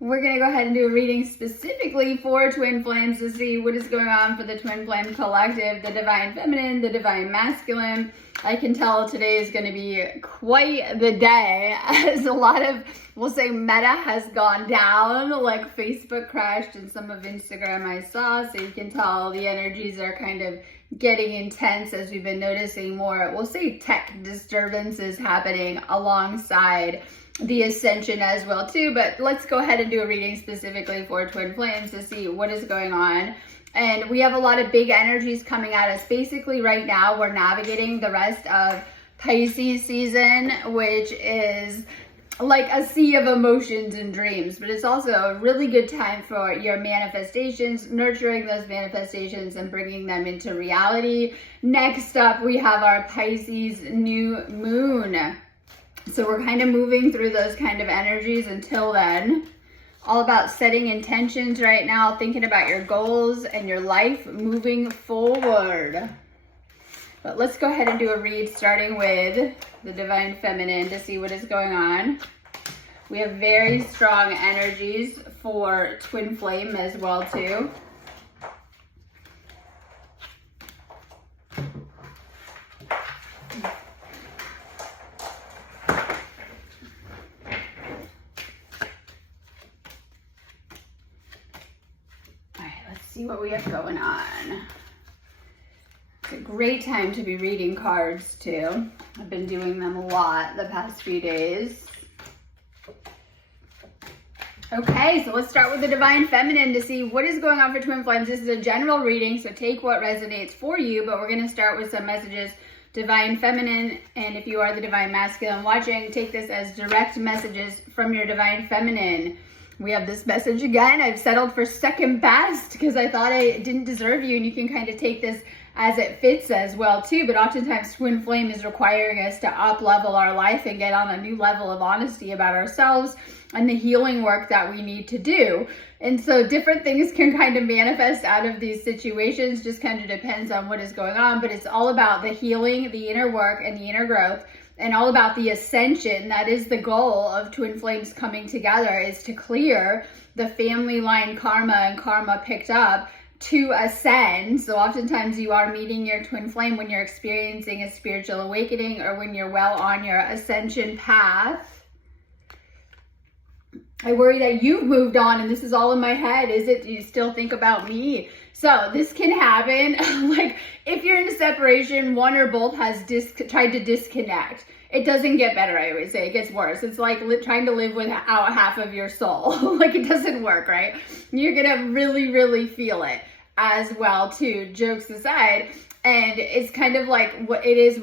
We're going to go ahead and do a reading specifically for Twin Flames to see what is going on for the Twin Flame Collective, the Divine Feminine, the Divine Masculine. I can tell today is going to be quite the day, as a lot of, we'll say, meta has gone down, like Facebook crashed and some of Instagram I saw, so you can tell the energies are kind of getting intense as we've been noticing more, we'll say, tech disturbances happening alongside the ascension as well too. But let's go ahead and do a reading specifically for Twin Flames to see what is going on. And we have a lot of big energies coming at us. Basically right now we're navigating the rest of Pisces season, which is like a sea of emotions and dreams, but it's also a really good time for your manifestations, nurturing those manifestations and bringing them into reality. Next up, we have our Pisces new moon. So we're kind of moving through those kind of energies until then. All about setting intentions right now, thinking about your goals and your life moving forward. But let's go ahead and do a read starting with the Divine Feminine to see what is going on. We have very strong energies for Twin Flame as well too. See what we have going on. It's a great time to be reading cards too. I've been doing them a lot the past few days. Okay, so let's start with the Divine Feminine to see what is going on for Twin Flames. This is a general reading, so take what resonates for you, but we're going to start with some messages. Divine Feminine, and if you are the Divine Masculine watching, take this as direct messages from your Divine Feminine. We have this message again. I've settled for second best because I thought I didn't deserve you, and you can kind of take this as it fits as well too. But oftentimes Twin Flame is requiring us to up level our life and get on a new level of honesty about ourselves and the healing work that we need to do. And so different things can kind of manifest out of these situations, just kind of depends on what is going on. But it's all about the healing, the inner work, and the inner growth, and all about the ascension. That is the goal of Twin Flames coming together, is to clear the family line karma and karma picked up to ascend. So oftentimes you are meeting your Twin Flame when you're experiencing a spiritual awakening or when you're well on your ascension path. I worry that you've moved on and this is all in my head. Is it, do you still think about me? So this can happen. Like if you're in a separation, one or both has tried to disconnect. It doesn't get better, I always say. It gets worse. It's like trying to live without half of your soul. Like it doesn't work, right? You're gonna really, really feel it as well too, jokes aside. And it's kind of like what it is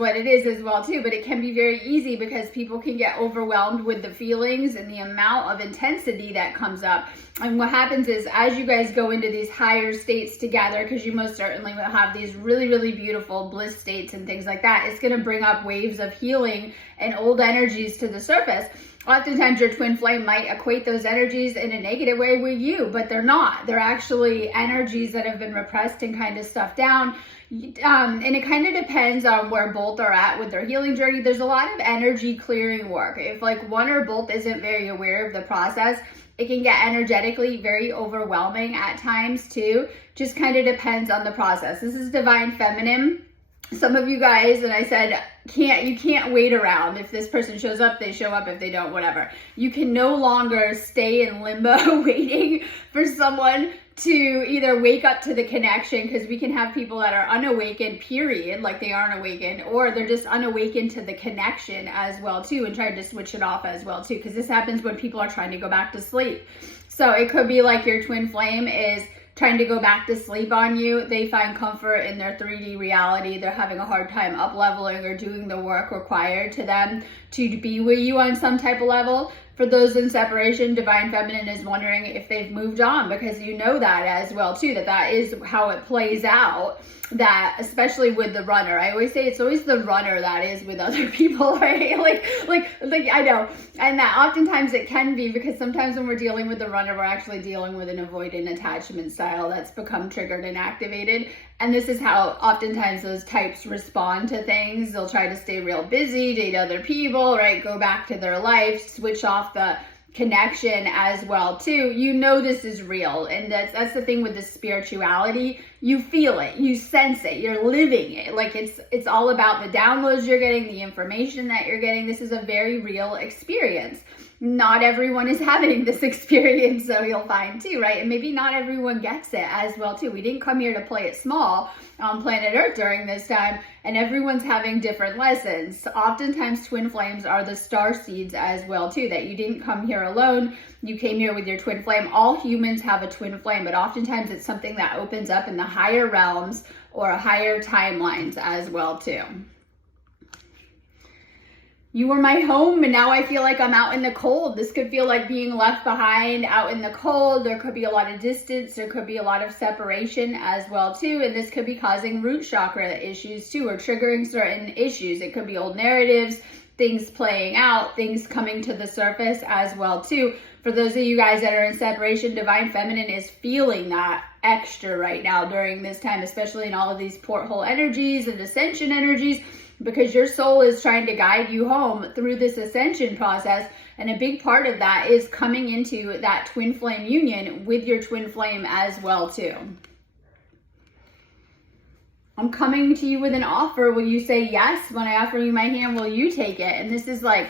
as well too, but it can be very easy because people can get overwhelmed with the feelings and the amount of intensity that comes up. And what happens is as you guys go into these higher states together, because you most certainly will have these really, really beautiful bliss states and things like that, it's going to bring up waves of healing and old energies to the surface. Oftentimes your Twin Flame might equate those energies in a negative way with you, but they're not. They're actually energies that have been repressed and kind of stuffed down. And it kind of depends on where both are at with their healing journey. There's a lot of energy clearing work. If like one or both isn't very aware of the process, it can get energetically very overwhelming at times too. Just kind of depends on the process. This is Divine Feminine. Some of you guys, and I said, you can't wait around. If this person shows up, they show up. If they don't, whatever. You can no longer stay in limbo waiting for someone to either wake up to the connection, because we can have people that are unawakened, period, like they aren't awakened, or they're just unawakened to the connection as well too, and trying to switch it off as well too, because this happens when people are trying to go back to sleep. So it could be like your Twin Flame is trying to go back to sleep on you. They find comfort in their 3D reality. They're having a hard time up leveling or doing the work required to them to be with you on some type of level. For those in separation, Divine Feminine is wondering if they've moved on, because you know that as well too, that is how it plays out. That especially with the runner, I always say it's always the runner that is with other people, right? Like I know, and that oftentimes it can be, because sometimes when we're dealing with the runner, we're actually dealing with an avoidant attachment style that's become triggered and activated. And this is how oftentimes those types respond to things. They'll try to stay real busy, date other people, right? Go back to their life, switch off the connection as well too, you know this is real. And that's the thing with the spirituality. You feel it, you sense it, you're living it. Like it's all about the downloads you're getting, the information that you're getting. This is a very real experience. Not everyone is having this experience, so you'll find too, right? And maybe not everyone gets it as well too. We didn't come here to play it small on planet Earth during this time, and everyone's having different lessons. Oftentimes twin flames are the star seeds as well too, that you didn't come here alone. You came here with your twin flame. All humans have a twin flame, but oftentimes it's something that opens up in the higher realms or higher timelines as well too. You were my home, and now I feel like I'm out in the cold. This could feel like being left behind out in the cold. There could be a lot of distance. There could be a lot of separation as well too. And this could be causing root chakra issues too, or triggering certain issues. It could be old narratives, things playing out, things coming to the surface as well too. For those of you guys that are in separation, Divine Feminine is feeling that extra right now during this time, especially in all of these porthole energies and ascension energies, because your soul is trying to guide you home through this ascension process. And a big part of that is coming into that twin flame union with your twin flame as well too. I'm coming to you with an offer. Will you say yes? When I offer you my hand, will you take it? And this is like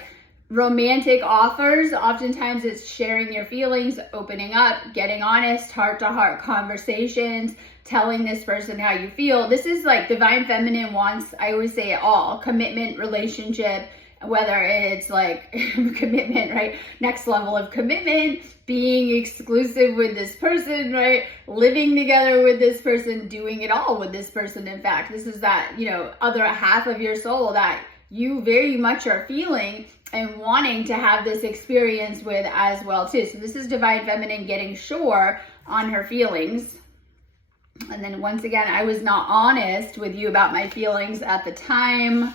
romantic offers. Oftentimes it's sharing your feelings, opening up, getting honest, heart-to-heart conversations, telling this person how you feel. This is like Divine Feminine wants, I always say it all, commitment, relationship, whether it's like commitment, right? Next level of commitment, being exclusive with this person, right? Living together with this person, doing it all with this person. In fact, this is that, other half of your soul that you very much are feeling and wanting to have this experience with as well too. So this is Divine Feminine getting sure on her feelings. And then once again, I was not honest with you about my feelings at the time.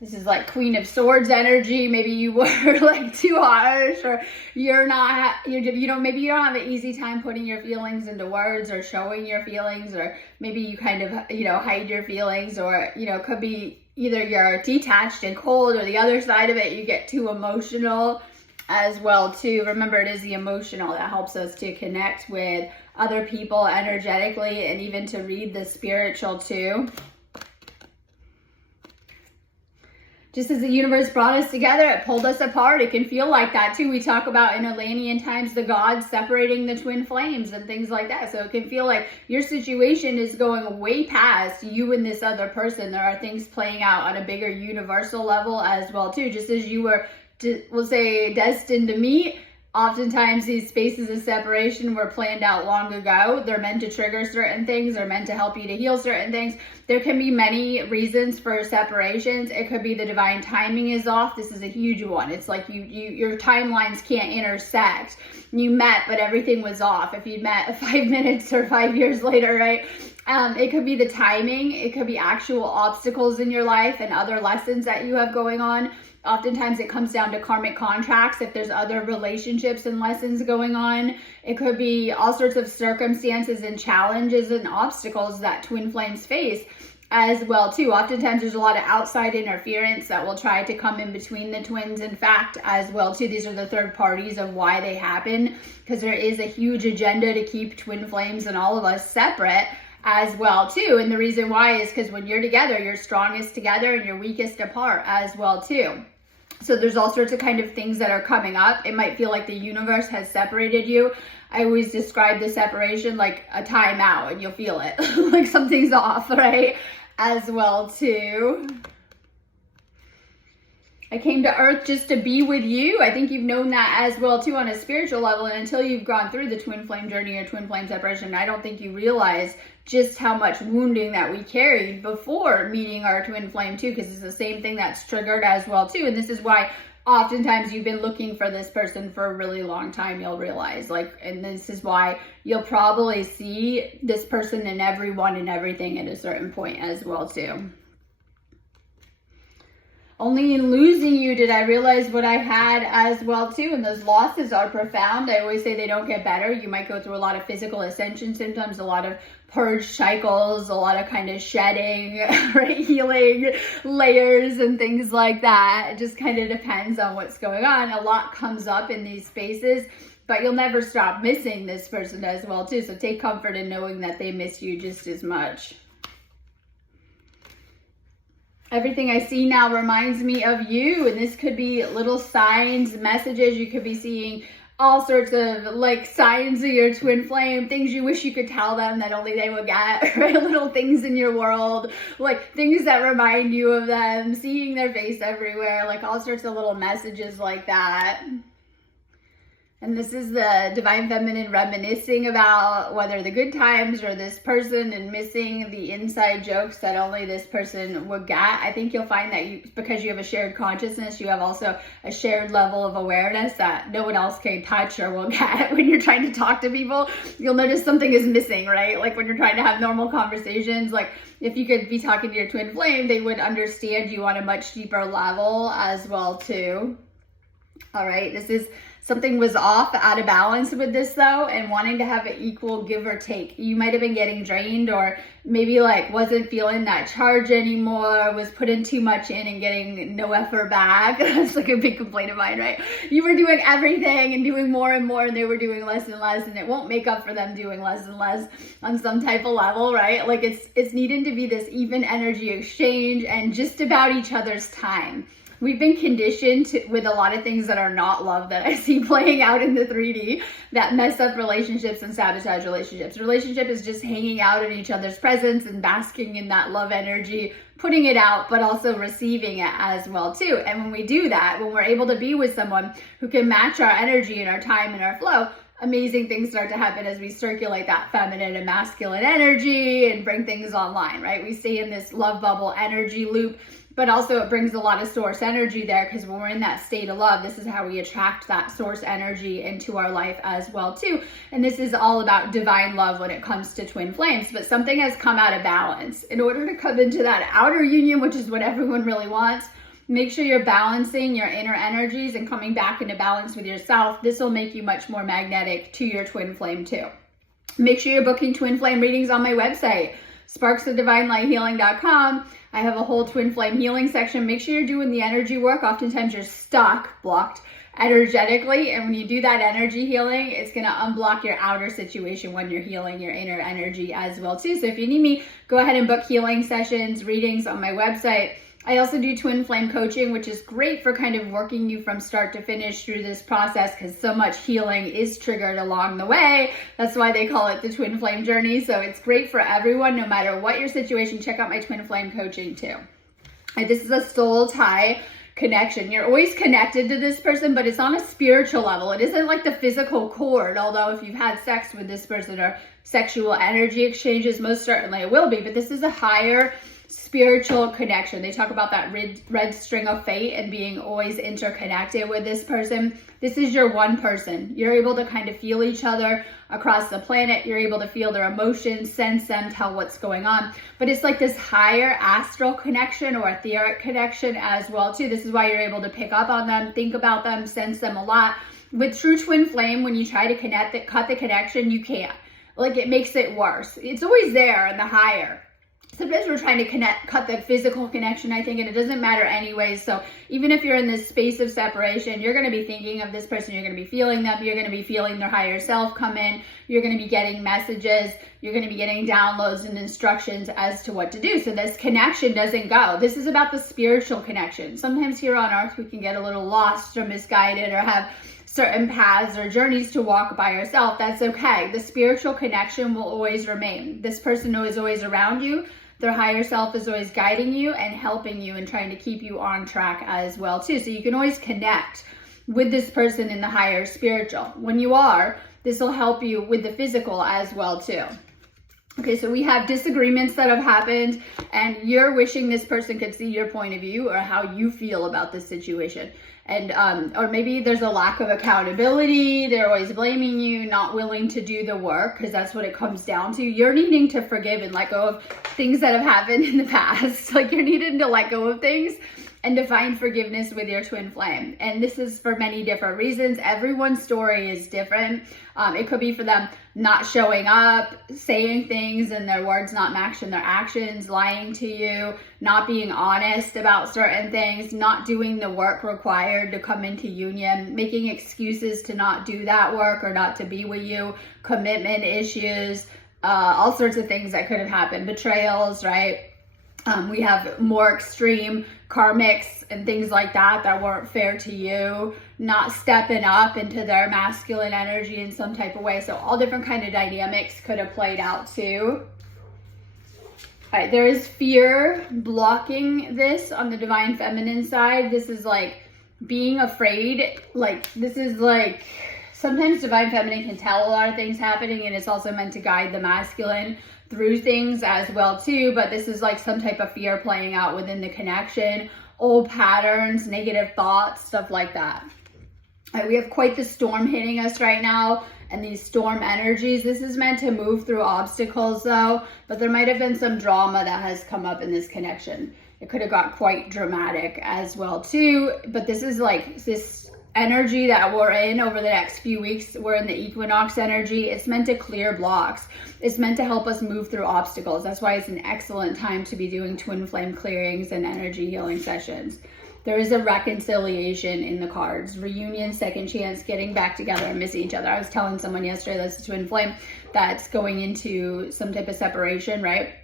This is like Queen of Swords energy. Maybe you were like too harsh, or you're not, maybe you don't have an easy time putting your feelings into words or showing your feelings, or maybe you kind of, hide your feelings, or, could be either you're detached and cold, or the other side of it, you get too emotional as well too. Remember, it is the emotional that helps us to connect with other people energetically, and even to read the spiritual too. Just as the universe brought us together, it pulled us apart. It can feel like that too. We talk about in Atlantean times the gods separating the twin flames and things like that. So it can feel like your situation is going way past you and this other person. There are things playing out on a bigger universal level as well too. Just as you were, we'll say, destined to meet. Oftentimes these spaces of separation were planned out long ago. They're meant to trigger certain things. They're meant to help you to heal certain things. There can be many reasons for separations. It could be the divine timing is off. This is a huge one. It's like your timelines can't intersect. You met, but everything was off. If you met 5 minutes or 5 years later, right? It could be the timing. It could be actual obstacles in your life and other lessons that you have going on. Oftentimes it comes down to karmic contracts. If there's other relationships and lessons going on, it could be all sorts of circumstances and challenges and obstacles that twin flames face as well too. Oftentimes there's a lot of outside interference that will try to come in between the twins, in fact, as well too. These are the third parties of why they happen, because there is a huge agenda to keep twin flames and all of us separate as well too. And the reason why is because when you're together, you're strongest together and you're weakest apart as well too. So there's all sorts of kind of things that are coming up. It might feel like the universe has separated you. I always describe the separation like a timeout, and you'll feel it like something's off, right? As well too. I came to Earth just to be with you. I think you've known that as well too on a spiritual level, and until you've gone through the twin flame journey or twin flame separation, I don't think you realize just how much wounding that we carried before meeting our twin flame too, because it's the same thing that's triggered as well too. And this is why oftentimes you've been looking for this person for a really long time, you'll realize, and this is why you'll probably see this person in everyone and everything at a certain point as well too. Only in losing you did I realize what I had as well too. And those losses are profound. I always say they don't get better. You might go through a lot of physical ascension symptoms, a lot of purge cycles, a lot of kind of shedding, right? Healing layers and things like that. It just kind of depends on what's going on. A lot comes up in these spaces, but you'll never stop missing this person as well too. So take comfort in knowing that they miss you just as much. Everything I see now reminds me of you, and this could be little signs, messages. You could be seeing all sorts of like signs of your twin flame, things you wish you could tell them that only they would get, right? Little things in your world, like things that remind you of them, seeing their face everywhere, like all sorts of little messages like that. And this is the Divine Feminine reminiscing about whether the good times or this person, and missing the inside jokes that only this person would get. I think you'll find that because you have a shared consciousness, you have also a shared level of awareness that no one else can touch or will get. When you're trying to talk to people, you'll notice something is missing, right? Like when you're trying to have normal conversations, like if you could be talking to your twin flame, they would understand you on a much deeper level as well too. All right, this is something was off, out of balance with this though, and wanting to have an equal give or take. You might have been getting drained, or maybe like wasn't feeling that charge anymore, was putting too much in and getting no effort back. That's like a big complaint of mine, right? You were doing everything and doing more and more, and they were doing less and less, and it won't make up for them doing less and less on some type of level, right? Like it's needing to be this even energy exchange and just about each other's time. We've been conditioned with a lot of things that are not love that I see playing out in the 3D that mess up relationships and sabotage relationships. Relationship is just hanging out in each other's presence and basking in that love energy, putting it out, but also receiving it as well too. And when we do that, when we're able to be with someone who can match our energy and our time and our flow, amazing things start to happen as we circulate that feminine and masculine energy and bring things online, right? We stay in this love bubble energy loop. But also it brings a lot of source energy there, because when we're in that state of love, this is how we attract that source energy into our life as well too. And this is all about divine love when it comes to twin flames. But something has come out of balance. In order to come into that outer union, which is what everyone really wants, make sure you're balancing your inner energies and coming back into balance with yourself. This will make you much more magnetic to your twin flame too. Make sure you're booking twin flame readings on my website, sparksofdivinelighealing.com. I have a whole twin flame healing section. Make sure you're doing the energy work. Oftentimes you're stuck, blocked energetically. And when you do that energy healing, it's going to unblock your outer situation when you're healing your inner energy as well too. So if you need me, go ahead and book healing sessions, readings on my website. I also do twin flame coaching, which is great for kind of working you from start to finish through this process, because so much healing is triggered along the way. That's why they call it the twin flame journey. So it's great for everyone, no matter what your situation. Check out my twin flame coaching too. And this is a soul tie connection. You're always connected to this person, but it's on a spiritual level. It isn't like the physical cord, although if you've had sex with this person or sexual energy exchanges, most certainly it will be. But this is a higher spiritual connection. They talk about that red string of fate and being always interconnected with this person. This is your one person. You're able to kind of feel each other across the planet. You're able to feel their emotions, sense them, tell what's going on. But it's like this higher astral connection or etheric connection as well too. This is why you're able to pick up on them, think about them, sense them a lot. With true twin flame, when you try to cut the connection, you can't. Like, it makes it worse. It's always there in the higher. Sometimes we're trying to cut the physical connection, I think, and it doesn't matter anyways. So even if you're in this space of separation, you're going to be thinking of this person, you're going to be feeling them, you're going to be feeling their higher self come in, you're going to be getting messages, you're going to be getting downloads and instructions as to what to do. So this connection doesn't go. This is about the spiritual connection. Sometimes here on earth, we can get a little lost or misguided or have certain paths or journeys to walk by yourself. That's okay. The spiritual connection will always remain. This person is always around you. Their higher self is always guiding you and helping you and trying to keep you on track as well too. So you can always connect with this person in the higher spiritual. When you are, this will help you with the physical as well too. Okay, so we have disagreements that have happened, and you're wishing this person could see your point of view or how you feel about this situation. And or maybe there's a lack of accountability. They're always blaming you, not willing to do the work, because that's what it comes down to. You're needing to forgive and let go of things that have happened in the past. Like, you're needing to let go of things and to find forgiveness with your twin flame. And this is for many different reasons. Everyone's story is different. It could be for them not showing up, saying things and their words not matching their actions, lying to you, not being honest about certain things, not doing the work required to come into union, making excuses to not do that work or not to be with you, commitment issues, all sorts of things that could have happened, betrayals, right? We have more extreme karmics and things like that that weren't fair to you, not stepping up into their masculine energy in some type of way. So all different kind of dynamics could have played out too. All right, there is fear blocking this on the divine feminine side. This is like being afraid. Like this is like sometimes divine feminine can tell a lot of things happening, and it's also meant to guide the masculine through things as well too, but this is like some type of fear playing out within the connection, old patterns, negative thoughts, stuff like that. All right, we have quite the storm hitting us right now, and these storm energies, this is meant to move through obstacles though, but there might have been some drama that has come up in this connection. It could have got quite dramatic as well too, but this is like this energy that we're in over the next few weeks. We're in the equinox energy. It's meant to clear blocks. It's meant to help us move through obstacles. That's why it's an excellent time to be doing twin flame clearings and energy healing sessions. There is a reconciliation in the cards, reunion, second chance, getting back together and missing each other. I was telling someone yesterday that's a twin flame that's going into some type of separation, right?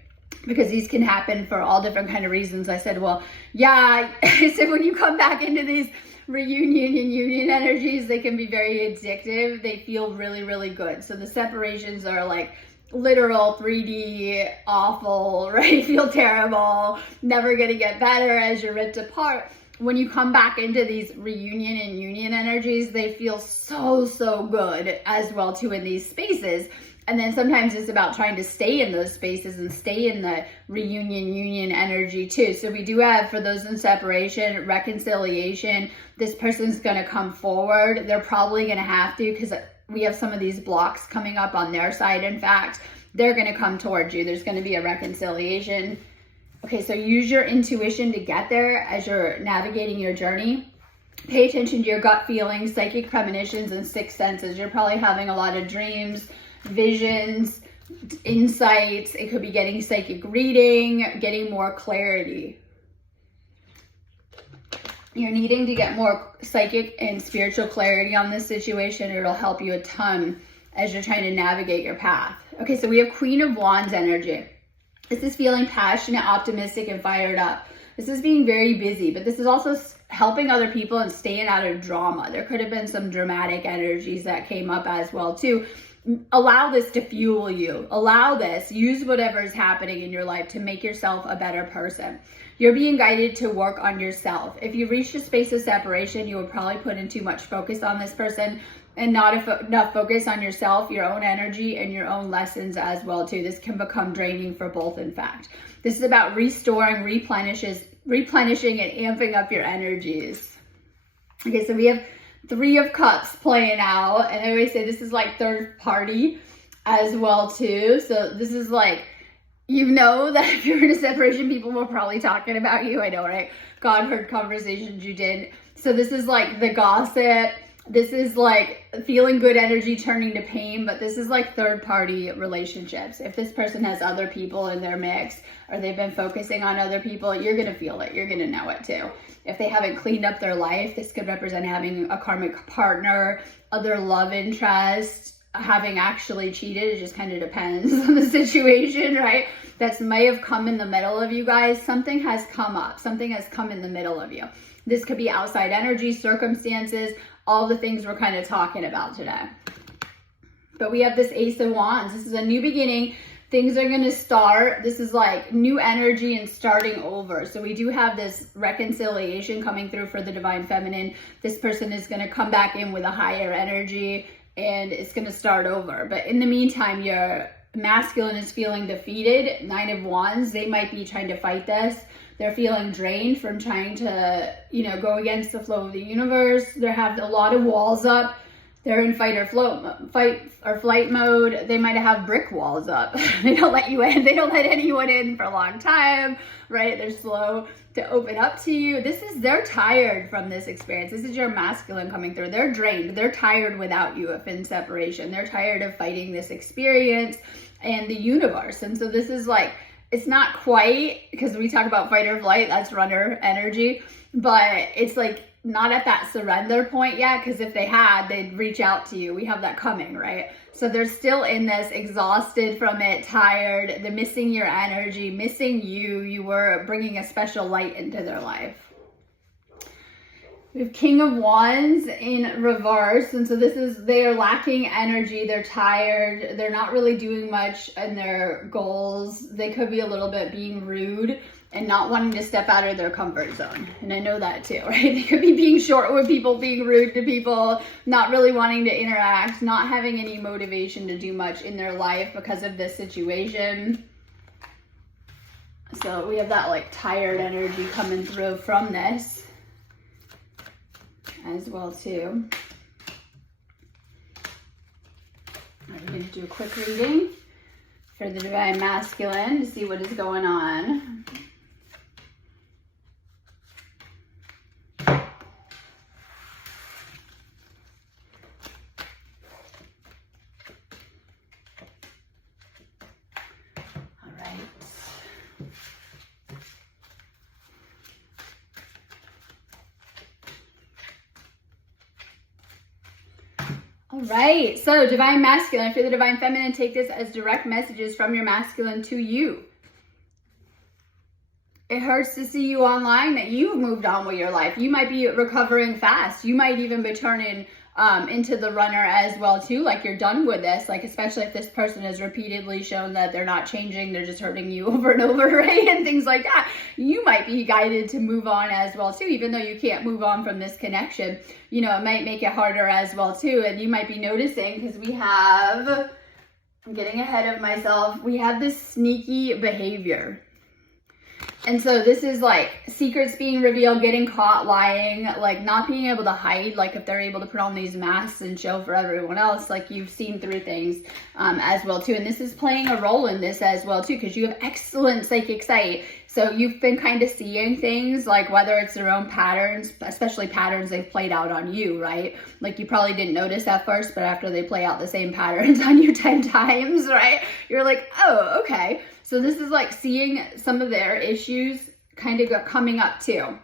Because these can happen for all different kind of reasons. I said, well, yeah, I said when you come back into these reunion and union energies, they can be very addictive. They feel really, really good. So the separations are like literal 3D awful, right? Feel terrible, never gonna get better as you're ripped apart. When you come back into these reunion and union energies, they feel so good as well too in these spaces. And then sometimes it's about trying to stay in those spaces and stay in the reunion, union energy too. So we do have, for those in separation, reconciliation. This person's going to come forward. They're probably going to have to, because we have some of these blocks coming up on their side. In fact, they're going to come towards you. There's going to be a reconciliation. Okay, so use your intuition to get there as you're navigating your journey. Pay attention to your gut feelings, psychic premonitions, and sixth senses. You're probably having a lot of dreams, visions, insights. It could be getting psychic reading, getting more clarity. You're needing to get more psychic and spiritual clarity on this situation. It'll help you a ton as you're trying to navigate your path. Okay, so we have Queen of Wands energy. This is feeling passionate, optimistic, and fired up. This is being very busy, but this is also helping other people and staying out of drama. There could have been some dramatic energies that came up as well too. Allow this to fuel you. Allow this. Use whatever is happening in your life to make yourself a better person. You're being guided to work on yourself. If you reach a space of separation, you will probably put in too much focus on this person and not enough focus on yourself, your own energy, and your own lessons as well too. This can become draining for both, in fact. This is about restoring, replenishing, and amping up your energies. Okay, so we have Three of Cups playing out, and I always say this is like third party as well too. So this is like, you know that if you're in a separation, people were probably talking about you. I know, right? God heard conversations you did. So this is like the gossip. This is like feeling good energy turning to pain, but this is like third party relationships. If this person has other people in their mix, or they've been focusing on other people, you're going to feel it. You're going to know it too. If they haven't cleaned up their life, this could represent having a karmic partner, other love interest, having actually cheated. It just kind of depends on the situation, right? That may have come in the middle of you guys. Something has come up. Something has come in the middle of you. This could be outside energy, circumstances, all the things we're kind of talking about today. But we have this Ace of Wands. This is a new beginning. Things are going to start. This is like new energy and starting over. So we do have this reconciliation coming through for the divine feminine. This person is going to come back in with a higher energy and it's going to start over. But in the meantime, your masculine is feeling defeated. 9 of Wands, they might be trying to fight this. They're feeling drained from trying to, go against the flow of the universe. They have a lot of walls up. they're in fight or flight mode. They might have brick walls up. They don't let you in. They don't let anyone in for a long time, right? They're slow to open up to you. They're tired from this experience. This is your masculine coming through. They're drained. They're tired without you if in separation. They're tired of fighting this experience and the universe. And so this is like, it's not quite, because we talk about fight or flight, that's runner energy, but it's like not at that surrender point yet, because if they had, they'd reach out to you. We have that coming, right? So they're still in this, exhausted from it, tired, they're missing your energy, missing you. You were bringing a special light into their life. We have King of Wands in reverse. And so they are lacking energy. They're tired. They're not really doing much in their goals. They could be a little bit being rude and not wanting to step out of their comfort zone. And I know that too, right? They could be being short with people, being rude to people, not really wanting to interact, not having any motivation to do much in their life because of this situation. So we have that like tired energy coming through from this as well too. I'm going to do a quick reading for the Divine Masculine to see what is going on. All right, so Divine Masculine, for the Divine Feminine, take this as direct messages from your masculine to you. It hurts to see you online that you've moved on with your life. You might be recovering fast. You might even be turning into the runner as well too, like you're done with this, like especially if this person has repeatedly shown that they're not changing, they're just hurting you over and over, right? And things like that. You might be guided to move on as well too, even though you can't move on from this connection. You know, it might make it harder as well too. And you might be noticing, because we have, I'm getting ahead of myself, we have this sneaky behavior. And so this is like secrets being revealed, getting caught lying, like not being able to hide, like if they're able to put on these masks and show for everyone else, like you've seen through things as well too. And this is playing a role in this as well too, because you have excellent psychic sight. So you've been kind of seeing things, like whether it's their own patterns, especially patterns they've played out on you, right? Like you probably didn't notice at first, but after they play out the same patterns on you 10 times, right? You're like, oh, okay. So this is like seeing some of their issues kind of coming up too.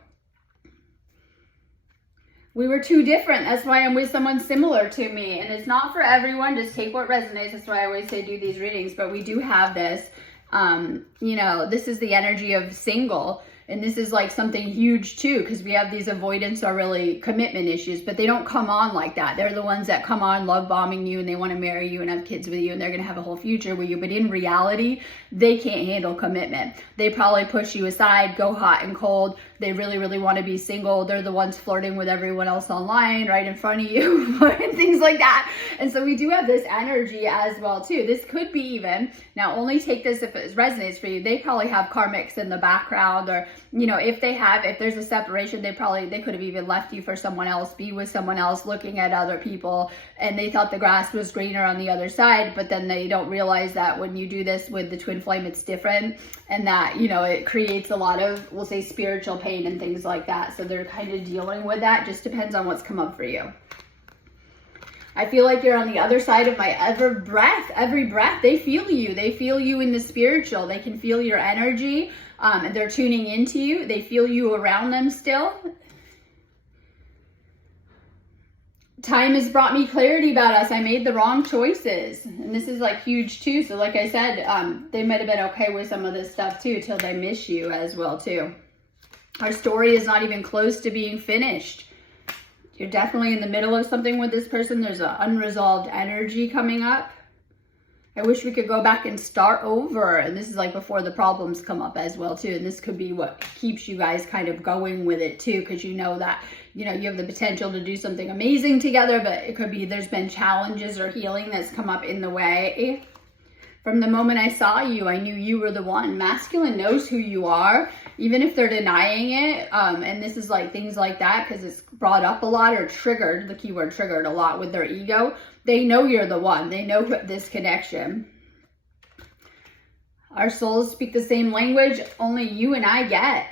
We were too different. That's why I'm with someone similar to me. And it's not for everyone. Just take what resonates. That's why I always say do these readings. But we do have this. You know, this is the energy of single. And this is like something huge too, because we have these avoidance or really commitment issues, but they don't come on like that. They're the ones that come on love bombing you and they want to marry you and have kids with you and they're going to have a whole future with you. But in reality, they can't handle commitment. They probably push you aside, go hot and cold. They really, really want to be single. They're the ones flirting with everyone else online right in front of you and things like that. And so we do have this energy as well too. This could be even, now only take this if it resonates for you. They probably have karmics in the background, or, you know, if there's a separation, they could have even left you for someone else, be with someone else, looking at other people, and they thought the grass was greener on the other side, but then they don't realize that when you do this with the twin flame, it's different, and that, you know, it creates a lot of, we'll say, spiritual pain and things like that. So they're kind of dealing with that. Just depends on what's come up for you. I feel like you're on the other side of my every breath. They feel you. They feel you in the spiritual. They can feel your energy. And they're tuning into you. They feel you around them still. Time has brought me clarity about us. I made the wrong choices. And this is like huge too. So like I said, they might have been okay with some of this stuff too, till they miss you as well too. Our story is not even close to being finished. You're definitely in the middle of something with this person. There's an unresolved energy coming up. I wish we could go back and start over. And this is like before the problems come up as well too. And this could be what keeps you guys kind of going with it too, because you know that, you know, you have the potential to do something amazing together, but it could be there's been challenges or healing that's come up in the way. From the moment I saw you, I knew you were the one. Masculine knows who you are. even if they're denying it, and this is like things like that, because it's brought up a lot or triggered, the keyword triggered a lot with their ego, they know you're the one. They know this connection. Our souls speak the same language only you and I get.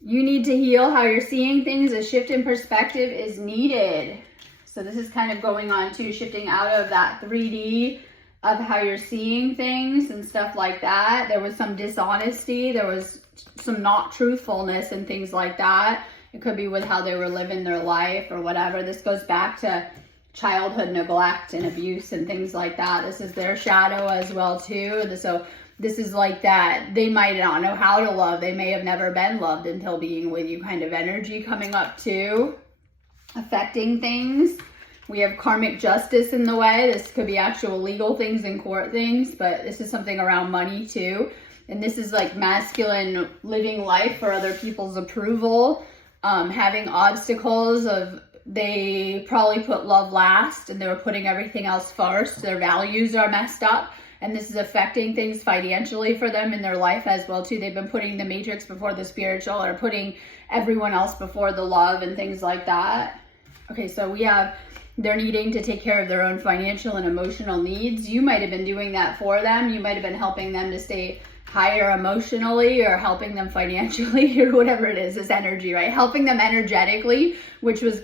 You need to heal how you're seeing things. A shift in perspective is needed. So this is kind of going on to shifting out of that 3D of how you're seeing things and stuff like that. There was some dishonesty. There was some not truthfulness and things like that. It could be with how they were living their life or whatever. This goes back to childhood neglect and abuse and things like that. This is their shadow as well too. So this is like that. They might not know how to love. They may have never been loved until being with you kind of energy coming up too, affecting things. We have karmic justice in the way. This could be actual legal things and court things, but this is something around money too. And this is like masculine living life for other people's approval, having obstacles of they probably put love last and they were putting everything else first. Their values are messed up. And this is affecting things financially for them in their life as well too. They've been putting the matrix before the spiritual, or putting everyone else before the love and things like that. Okay, so we have they're needing to take care of their own financial and emotional needs. You might have been doing that for them. You might have been helping them to stay higher emotionally, or helping them financially, or whatever it is, this energy, right? Helping them energetically, which was,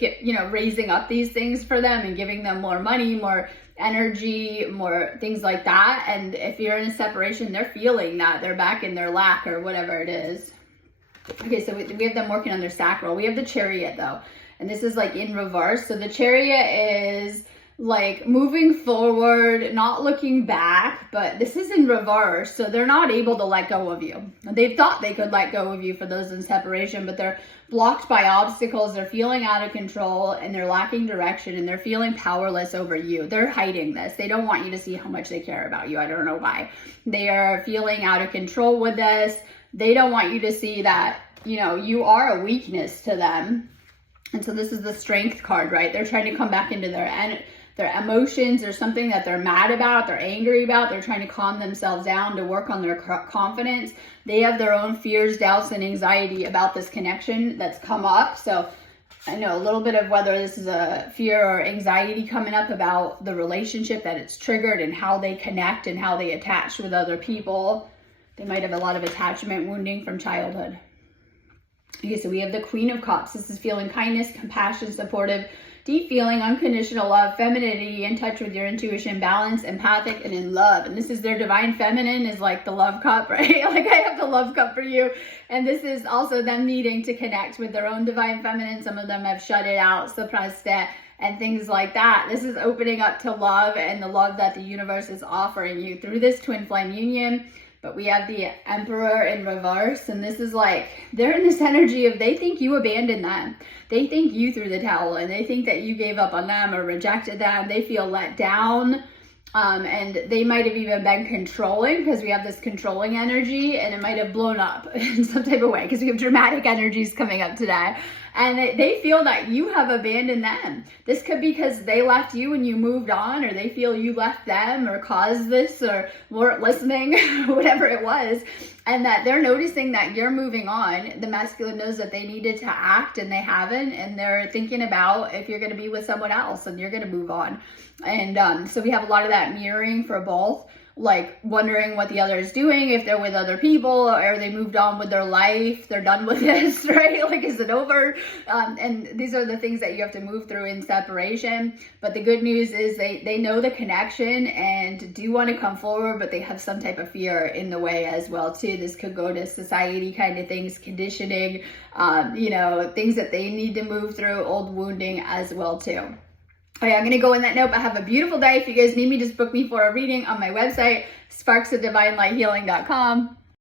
raising up these things for them and giving them more money, more energy, more things like that. And if you're in a separation, they're feeling that. They're back in their lack or whatever it is. Okay, so we have them working on their sacral. We have the Chariot though. And this is like in reverse. So the Chariot is like moving forward, not looking back, but this is in reverse. So they're not able to let go of you. They've thought they could let go of you for those in separation, but they're blocked by obstacles. They're feeling out of control and they're lacking direction and they're feeling powerless over you. They're hiding this. They don't want you to see how much they care about you. I don't know why. They are feeling out of control with this. They don't want you to see that, you are a weakness to them. And so this is the Strength card, right? They're trying to come back into their emotions or something that they're mad about, they're angry about. They're trying to calm themselves down to work on their confidence. They have their own fears, doubts, and anxiety about this connection that's come up. So I know a little bit of whether this is a fear or anxiety coming up about the relationship that it's triggered and how they connect and how they attach with other people. They might have a lot of attachment wounding from childhood. Okay, so we have the Queen of Cups. This is feeling kindness, compassion, supportive, deep feeling, unconditional love, femininity, in touch with your intuition, balance, empathic, and in love. And this is their divine feminine is like the love cup, right? Like I have the love cup for you. And this is also them needing to connect with their own divine feminine. Some of them have shut it out, suppressed it, and things like that. This is opening up to love and the love that the universe is offering you through this twin flame union. But we have the Emperor in reverse, and this is like, they're in this energy of they think you abandoned them. They think you threw the towel and they think that you gave up on them or rejected them. They feel let down. And they might have even been controlling, because we have this controlling energy, and it might have blown up in some type of way because we have dramatic energies coming up today. And they feel that you have abandoned them. This could be because they left you and you moved on, or they feel you left them or caused this or weren't listening, whatever it was. And that they're noticing that you're moving on. The masculine knows that they needed to act and they haven't. And they're thinking about if you're going to be with someone else and you're going to move on. And so we have a lot of that mirroring for both. Like wondering what the other is doing, if they're with other people or they moved on with their life, they're done with this, right? Like, is it over? And these are the things that you have to move through in separation. But the good news is they know the connection and do want to come forward, but they have some type of fear in the way as well too. This could go to society kind of things, conditioning, things that they need to move through, old wounding as well too. Okay, I'm going to go in that note, but have a beautiful day. If you guys need me, just book me for a reading on my website, sparksofdivinelighthealing.com.